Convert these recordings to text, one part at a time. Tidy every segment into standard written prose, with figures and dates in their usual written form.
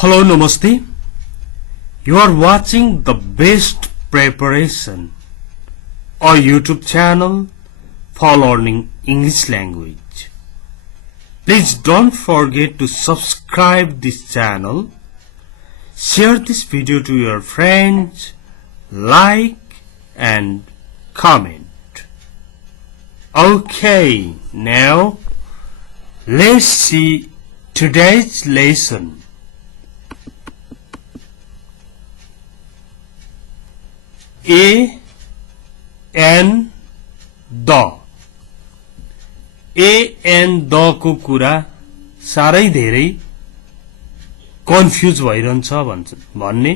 Hello, Namaste. You are watching the best preparation, a YouTube channel for learning English language. Please don't forget to subscribe this channel, share this video to your friends, like and comment. Okay, now let's see today's lesson. A N the A N the को कुरा सारै धेरै confuse भइरहन्छ भन्ने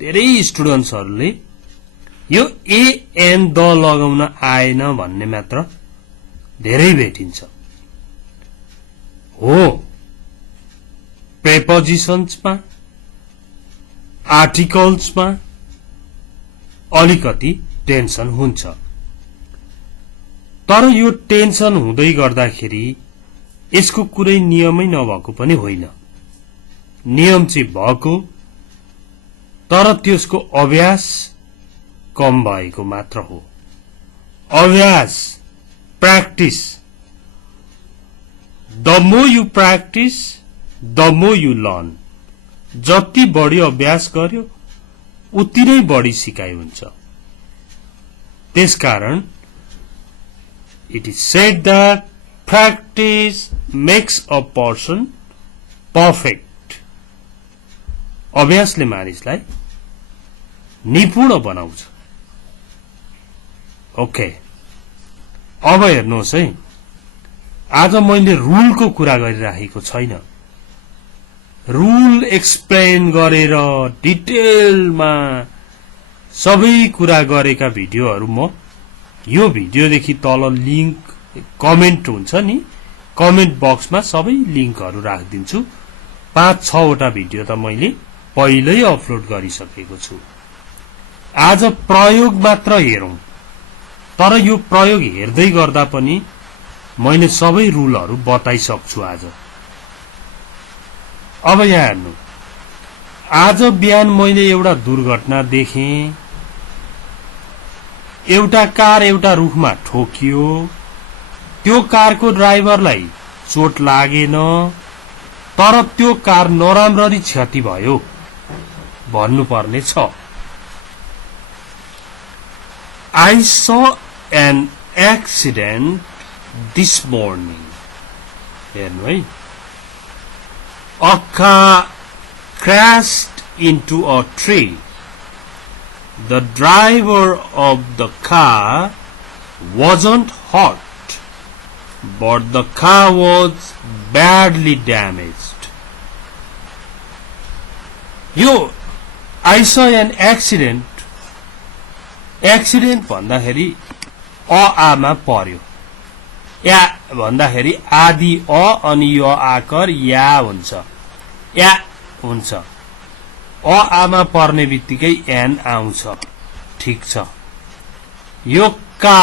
धेरै स्टुडेन्ट्सहरूले यो A N the लगाउन आएन भन्ने मात्र धेरै भेटिन्छ हो प्रेपोजिशन्समा आर्टिकल्समा अलिकति टेन्सन हुन्छ तर यो टेन्सन हुँदै गर्दाखेरि यसको कुरै नियमै नभएको पनि होइन नियम चाहिँ भएको तर त्यसको अभ्यास कम भएको मात्र हो अभ्यास practice the more you practice the more you learn जति बढी अभ्यास गर्यो उति नै बढी सिकाइ हुन्छ त्यसकारण it is said that practice makes a person perfect अभ्यासले मानिसलाई निपुण बनाउँछ ओके अब हेर्नुहोस् है आज मैले रुलको कुरा गरिराखेको छैन रुल एक्सप्लेन गरेर डिटेलमा सबै कुरा गरेका भिडियोहरु म यो भिडियोदेखि तल लिंक कमेन्ट हुन्छ नि कमेन्ट बक्समा सबै लिंकहरु राखिदिन्छु 5-6 वटा भिडियो त मैले पहिल्यै अपलोड गरिसकेको छु आज प्रयोग मात्र हेरौं तर यो प्रयोग हेर्दै गर्दा पनि मैले सबै रुलहरु बताइसक्छु आज अब यहाँ हेर्नु आज बिहान मैले एउटा दुर्घटना देखेँ एउटा कार एउटा रुखमा ठोकियो त्यो कारको ड्राइभरलाई चोट लागेन तर त्यो कार नराम्ररी क्षति भयो भन्नुपर्ने छ I saw an accident this morning हेर्नु है A car crashed into a tree. The driver of the car wasn't hurt, but the car was badly damaged. I saw an accident. Accident भन्दाखेरि a आमा पर्यो या भन्दाखेरि आदि a अनि य आकर या हुन्छ या हुन्छ अ आमा पर्ने बित्तिकै एन आउँछ ठीक छ यो का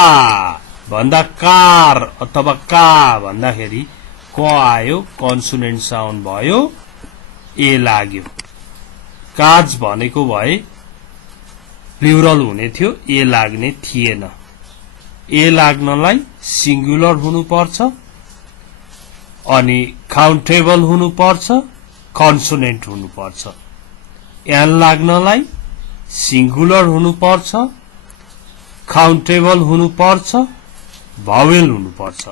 भन्दा कार अथवा का भन्दाखेरि क आयो कन्सोनेन्ट साउन्ड भयो ए लाग्यो काज भनेको भए प्लुरल हुने थियो ए लाग्ने थिएन ए लाग्नलाई सिंगुलर हुनुपर्छ अनि काउन्टेबल हुनुपर्छ कन्सोनेन्ट हुनुपर्छ एन लाग्नलाई सिंगुलर हुनुपर्छ काउन्टेबल हुनुपर्छ भावेल हुनुपर्छ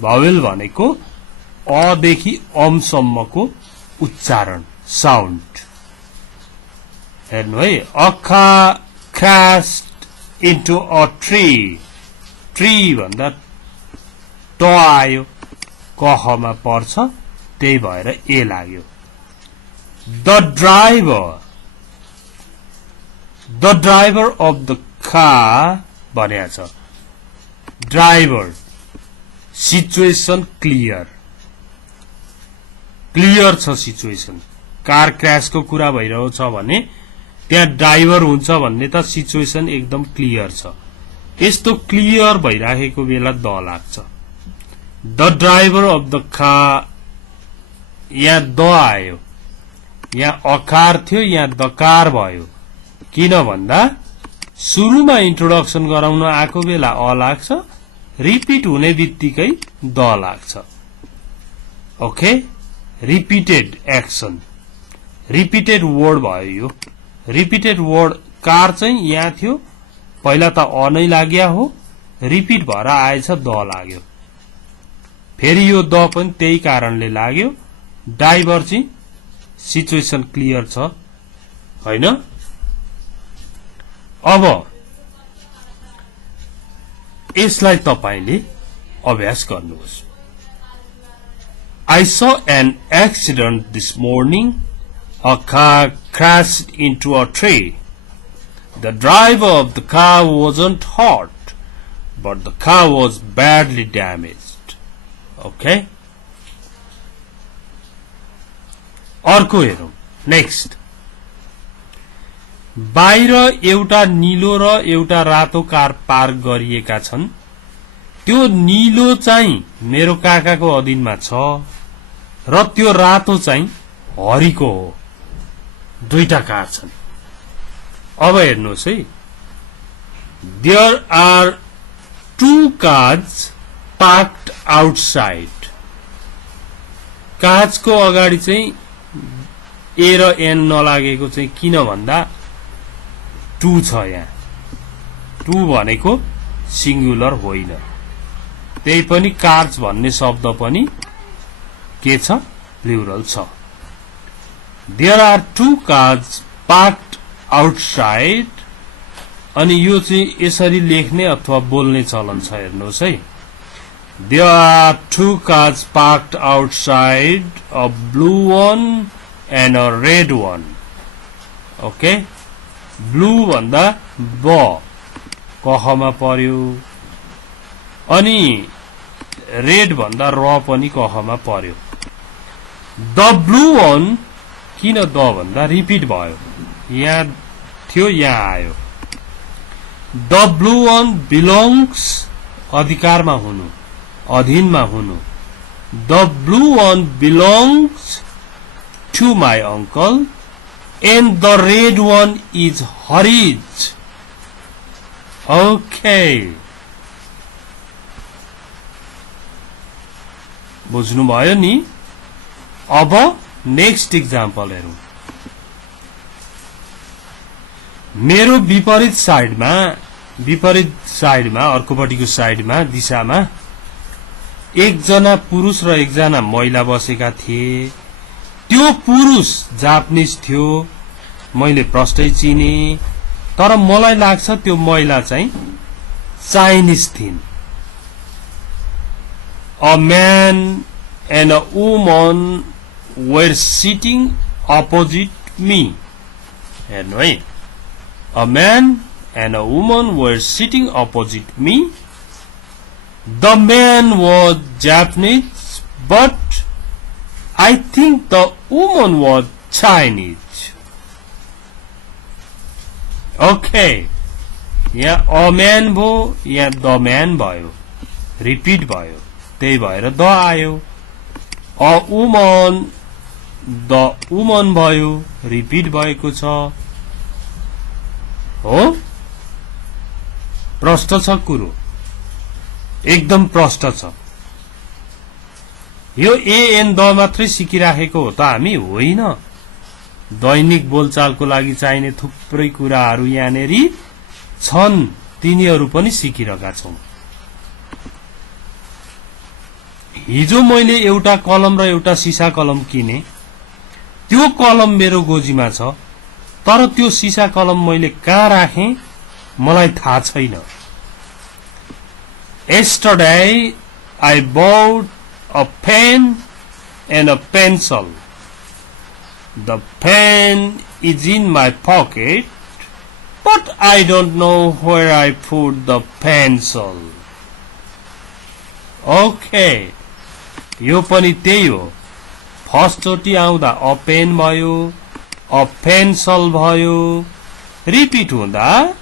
भावेल भनेको अ देखि अम सम्मको उच्चारण साउन्ड हेर्नु है अखा crashed into a tree tree भन्दा ट आयो कहमा पर्छ त्यही भएर ए लाग्यो the driver of the car भनेको छ ड्राइभर सिचुएसन क्लियर छ सिचुएसन कार क्र्याशको कुरा भइरहेको छ भने त्यहाँ ड्राइभर हुन्छ भन्ने त सिचुएसन एकदम क्लियर छ यस्तो क्लियर भइराखेको बेला द लाग्छ the driver of the car यहाँ द आयो यहाँ अकार थियो, यहाँ दकार भयो। किन भन्दा सुरुमा इन्ट्रोडक्सन गराउन आएको बेला अ लाग्छ, रिपिट हुने बित्तिकै द लाग्छ। Okay, repeated action, repeated word भयो यो। रिपिटेड वर्ड कार चाहिँ यहाँ थियो, पहिला त अ नै लाग्या हो, रिपिट भएर आएछ द लाग्यो। फेरि यो द पनि त्यही कारणले लाग्यो। डाइभर्जिङ सिचुएसन क्लियर छ हैन? अब यसलाई तपाईले अभ्यास गर्नुहोस्। I saw an accident this morning. A car crashed into a tree. The driver of the car wasn't hurt, but the car was badly damaged. Okay? अर्को हेरौं। नेक्स्ट, बाहिर एउटा नीलो र एउटा रातो कार पार्क गरिएका छन्। त्यो नीलो चाहिँ मेरो काकाको अधीनमा छ र त्यो रातो चाहिँ हरिको हो। दुईटा कार छन्। अब हेर्नुहोस् है, there are two cars parked outside. काजको अगाडि चाहिँ ए र एन नलागेको चाहिँ किन भन्दा टू छ। यहाँ टू भनेको सिंगुलर होइन, त्यही पनि कार्स भन्ने शब्द पनि के छ, प्लुरल छ। There are two cars parked outside. अनि यो चाहिँ यसरी लेख्ने अथवा बोल्ने चलन छ। हेर्नुहोस् है, there are two cars parked outside, a blue one and a red one. Okay, blue भन्दा ब कखमा पर्यो, अनि रेड भन्दा र पनि कखमा पर्यो। द ब्लू वन किन द भन्दा रिपिट भयो, यहाँ थियो यहाँ आयो। द ब्लू वन बिलोंग्स अधिकारमा हुनु, अधीनमा हुनु। The blue one belongs to my uncle and the red one is hers. Okay, बुझ्नुभयो नि? अब नेक्स्ट इक्जाम्पल हेरौं। मेरो विपरीत साइडमा अर्कोपट्टिको साइडमा दिशामा एकजना पुरुष र एकजना महिला बसेका थिए। त्यो पुरुष जापानिज थियो, मैले प्रष्टै चिने, तर मलाई लाग्छ त्यो महिला चाहिँ चाइनिज थिइन्। A man and a woman were sitting opposite me. हेर्नु है, a man and a woman were sitting opposite me. The man was Japanese, but I think the woman was Chinese. Okay, यहाँ a man भयो, यहाँ the man भयो, repeat भयो, त्यही भएर the आयो। अ वुमन, द वुमन भयो, repeat भएको छ। हो, प्रष्ट छ कुरो, एकदम प्रष्ट छ। यो ए एन द मात्रै सिकिराखेको हो त हामी होइन। दैनिक बोलचालको लागि चाहिने थुप्रै कुराहरू यहाँनेरि छन्, तिनीहरू पनि सिकिरहेका छौं। हिजो मैले एउटा कलम र एउटा सिसा कलम किने। त्यो कलम मेरो गोजीमा छ, तर त्यो सिसा कलम मैले कहाँ राखे मलाई थाहा छैन। Yesterday I bought a pen and a pencil. The pen is in my pocket, but I don't know where I put the pencil. Okay, यो पनि त्यही हो। फर्स्ट चोटि आउँदा अ पेन भयो, अ पेन्सल भयो, रिपिट हुँदा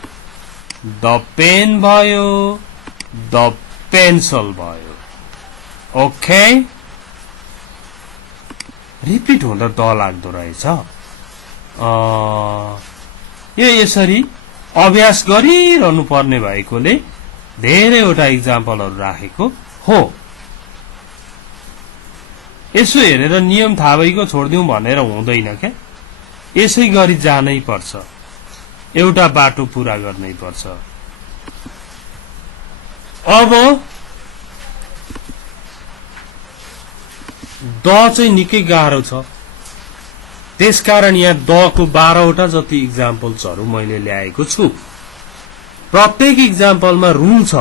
द पेन भयो, द पेन्सल भयो। ओके, रिपिट हुँदा द लाग्दो रहेछ। यो यसरी अभ्यास गरिरहनु पर्ने भएकोले धेरैवटा इक्जाम्पलहरू राखेको हो। यसो हेरेर नियम थाहा भइगयो छोड्दिउँ भनेर हुँदैन क्या, यसै गरी जानै पर्छ, एउटा बाटो पूरा गर्नै पर्छ। अब द चाहिँ निकै गाह्रो छ, त्यसकारण यहाँ द को 12 वटा जति इक्जाम्पल्सहरू मैले ल्याएको छु। प्रत्येक इक्जाम्पलमा रुल छ,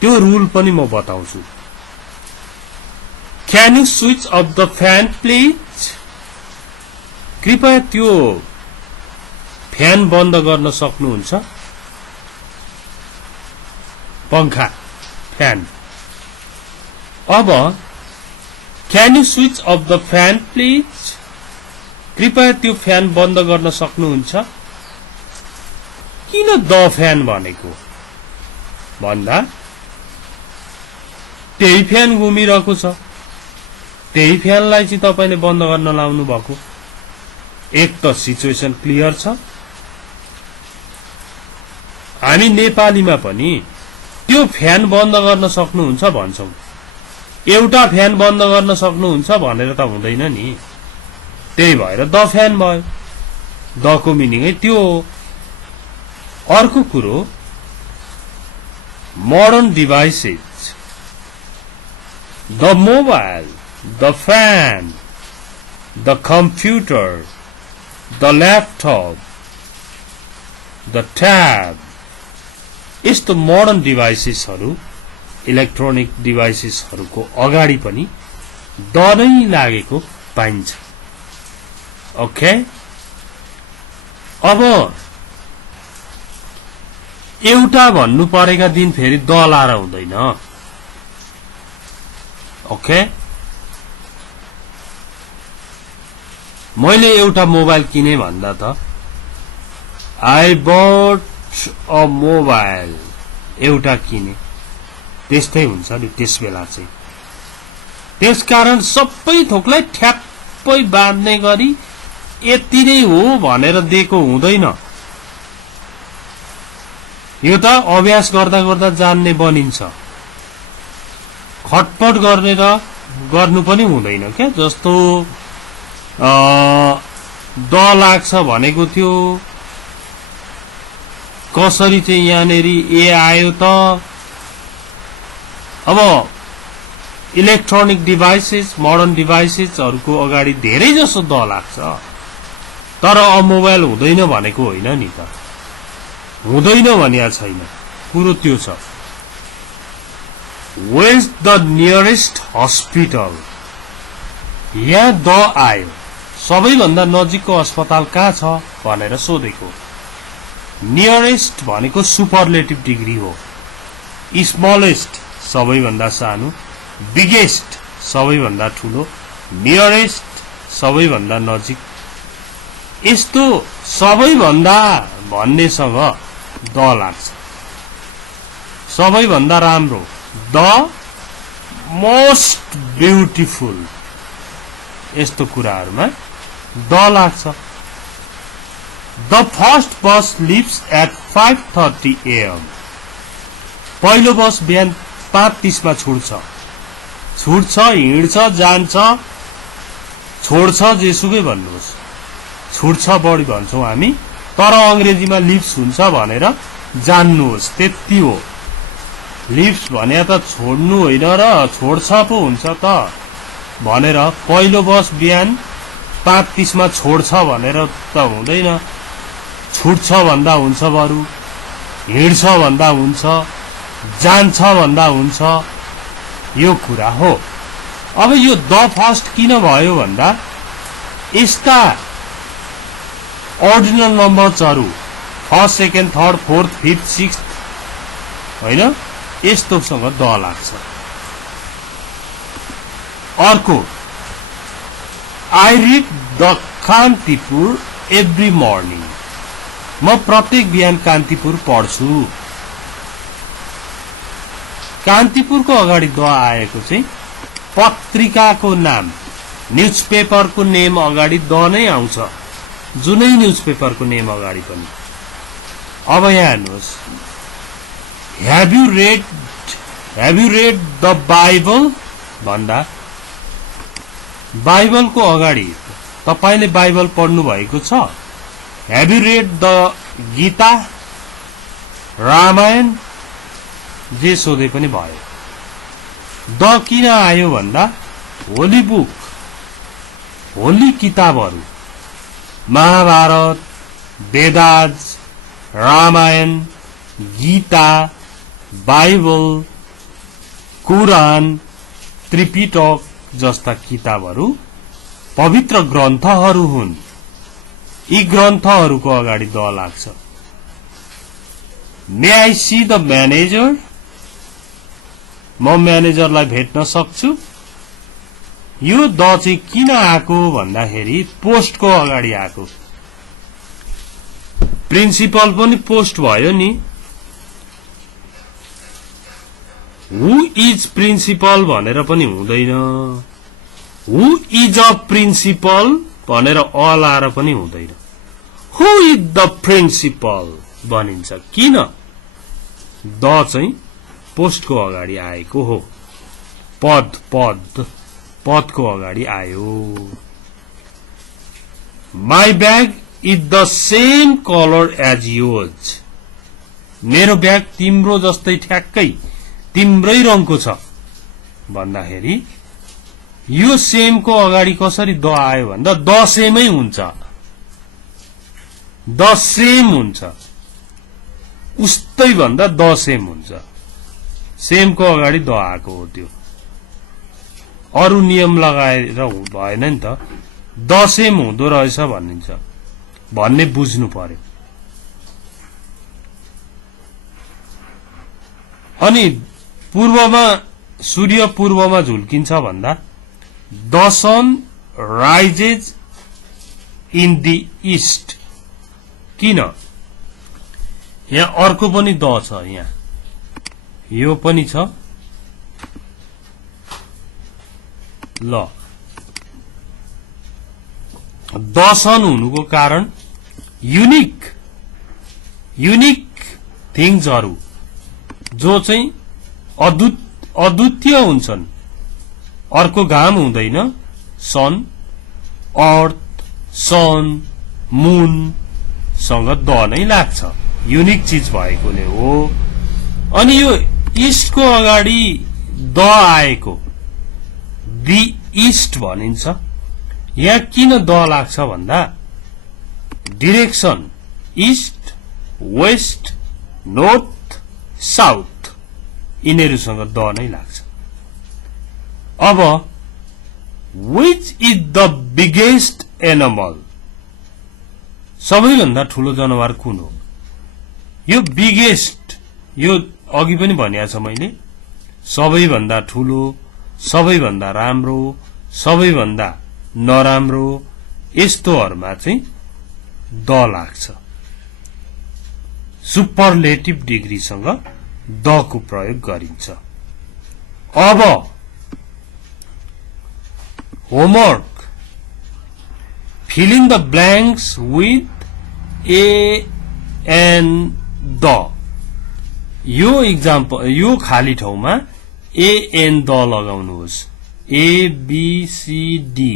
त्यो रुल पनि म बताउँछु। Can you switch off the fan please? कृपया त्यो फ्यान बन्द गर्न सक्नुहुन्छ? पंखा, फ्यान। अब can you switch off the fan please? कृपया त्यो फ्यान बन्द गर्न सक्नुहुन्छ? किन द फ्यान भनेको भन्दा त्यही फ्यान घुमिरहेको छ, त्यही फ्यानलाई चाहिँ तपाईले बन्द गर्न लाउनु भएको। एक त सिचुएसन क्लियर छ। हामी नेपालीमा पनि त्यो फ्यान बन्द गर्न सक्नुहुन्छ भन्छौं, एउटा फ्यान बन्द गर्न सक्नुहुन्छ भनेर त हुँदैन नि, त्यही भएर द फ्यान भयो। द को मिनिङै त्यो हो। अर्को कुरो modern devices, the mobile, the fan, the computer, the laptop, the tab, यस्तो मोडर्न डिभाइसेसहरू, इलेक्ट्रोनिक डिभाइसेसहरूको अगाडि पनि द नै लागेको पाइन्छ। ओके, अब एउटा भन्नु परेका दिन फेरि द लाएर हुँदैन। ओके, मैले एउटा मोबाइल किने भन्दा त आई बट अ मोबाइल, एउटा किने, त्यस्तै हुन्छ नि त्यस बेला चाहिँ। त्यसकारण सबै थोकलाई ठ्याप्पै बाँध्ने गरी यति नै हो भनेर दिएको हुँदैन। यो त अभ्यास गर्दा गर्दा जान्ने बनिन्छ, खटपट गर्ने र गर्नु पनि हुँदैन क्या। जस्तो द लाग्छ भनेको थियो, कसरी चाहिँ यहाँनेरि ए आयो त। अब इलेक्ट्रोनिक डिभाइसेस, मोडर्न डिभाइसेसहरूको अगाडि धेरै जसो द लाग्छ, तर मोबाइल हुँदैन भनेको होइन नि त, हुँदैन भनिया छैन, कुरो त्यो छ। Where is the nearest hospital? यहाँ द आयो, सबैभन्दा नजिकको अस्पताल कहाँ छ भनेर सोधेको। नियरेस्ट भनेको सुपरलेटिभ डिग्री हो। स्मलेस्ट सबैभन्दा सानो, बिगेस्ट सबैभन्दा ठुलो, नियरेस्ट सबैभन्दा नजिक। यस्तो सबैभन्दा भन्नेसँग द लाग्छ। सबैभन्दा राम्रो, द मोस्ट ब्युटिफुल, यस्तो कुराहरुमा द लाग्छ। The first bus leaves at 5:30 AM। पहिलो बस बिहान 5:30 मा छुट्छ। छुट्छ, हिँड्छ, जान्छ, छोड्छ, जेसुकै भन्नुहोस्, छुट्छ बढी भन्छौं हामी, तर अंग्रेजीमा लिव्स हुन्छ भनेर जान्नुहोस्, त्यति हो। लिव्स भने त छोड्नु होइन र छोड्छ पो हुन्छ त भनेर, पहिलो बस बिहान 5:30 मा छोड्छ भनेर त हुँदैन। छुट्छ भन्दा हुन्छ, बरु हिँड्छ भन्दा हुन्छ, जान्छ भन्दा हुन्छ, यो कुरा हो। अब यो द फर्स्ट किन भयो भन्दा यस्ता अर्डिनल नम्बर्सहरु first, second, third, fourth, fifth, sixth हैन, यस्तोसँग द लाग्छ। अर्को, I read the Kantipur every morning. म प्रत्येक बिहान कान्तिपुर पढ्छु। कान्तिपुरको अगाडि द आएको चाहिँ पत्रिकाको नाम, न्यूजपेपरको नेम अगाडि द नै आउँछ। जुनै न्यूजपेपरको नेम अगाडि पनि। अब यहाँ हेर्नुहोस्, Have you read the Bible भन्दा बाइबलको अगाडि तपाईले बाइबल पढ्नु भएको छ? Have you read the Gita, Ramayana, जे सोधे पनि भयो। द किन आयो भन्दा होली बुक, होली किताबहरू, महाभारत, वेदाज, रामायण, गीता, बाइबल, कुरान, त्रिपिटक जस्ता किताबहरू पवित्र ग्रन्थहरू हुन्। यी ग्रन्थहरूको अगाडि द लाग्छ। मे आई सी द म्यानेजर, म म्यानेजरलाई भेट्न सक्छु। यो द चाहिँ किन आएको भन्दाखेरि पोस्टको अगाडि आएको। प्रिन्सिपल पनि पोस्ट भयो नि। हु इज प्रिन्सिपल भनेर पनि हुँदैन, हु इज अ प्रिन्सिपल भनेर लाएर पनि हुँदैन। हु इज द प्रिन्सिपल भनिन्छ। किन? द चाहिँ पोस्टको अगाडि आएको हो। पदको अगाडि आयो। My bag is the same colour as yours, मेरो ब्याग तिम्रो जस्तै ठ्याक्कै तिम्रै रङको छ भन्दाखेरि यो सेमको अगाडि कसरी द आयो भन्दा द सेमै हुन्छ, द सेम हुन्छ। उस्तै भन्दा द सेम हुन्छ। सेमको अगाडि द आएको हो। त्यो अरु नियम लगाएर भएन नि त। द सेम हुँदो रहेछ भनिन्छ भन्ने बुझ्नु पर्यो। अनि पूर्वमा सूर्य पूर्वमा झुल्किन्छ भन्दा the sun rises in the east. किन? यहाँ अर्को पनि द छ। यहाँ यो पनि छ। ल द सन हुनुको कारण युनिक थिंग्सहरु जो चाहिँ अद्वितीय हुन्छन्। अर्को घाम हुँदैन। सन, अर्थ, सन, मून सँग द नै लाग्छ। युनिक चीज भएकोले हो। अनि यो ईस्टको अगाडि द आएको दि ईस्ट भनिन्छ। यहाँ किन द लाग्छ भन्दा direction east, west, north, south यिनीहरुसँग द नै लाग्छ। अब which is the biggest animal, सबैभन्दा ठूलो जनावर कुन हो? यो बिगेस्ट, यो अघि पनि भनिएको छ मैले। सबैभन्दा ठूलो, सबैभन्दा राम्रो, सबैभन्दा नराम्रो यस्तोहरुमा चाहिँ द लाग्छ। सुपरलेटिभ डिग्रीसँग द को प्रयोग गरिन्छ। अब homework, feeling the blanks with A and the. यो एक्जाम्पल, यो खाली ठाउँमा ए एन द लगाउनुहोस्। ए बी सी डी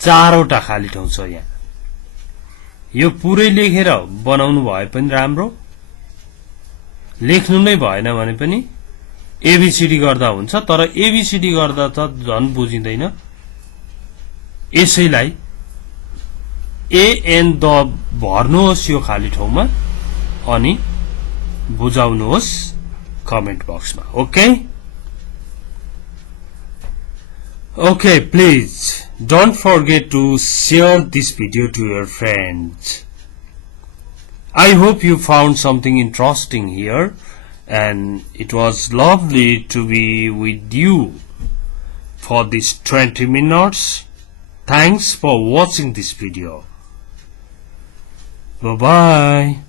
चारवटा खाली ठाउँ छ यहाँ। यो पुरै लेखेर बनाउनु भए पनि राम्रो, लेख्नु नै भएन भने पनि एबीसीडी गर्दा हुन्छ। तर एबीसीडी गर्दा त झन् बुझिँदैन। यसैलाई ए एन द भर्नुहोस् यो खाली ठाउँमा अनि बुझाउनुहोस् कमेन्ट बक्समा। Okay Okay, please don't forget to share this video to your friends. I hope you found something interesting here, and it was lovely to be with you for these 20 minutes. Thanks for watching this video. Bye bye.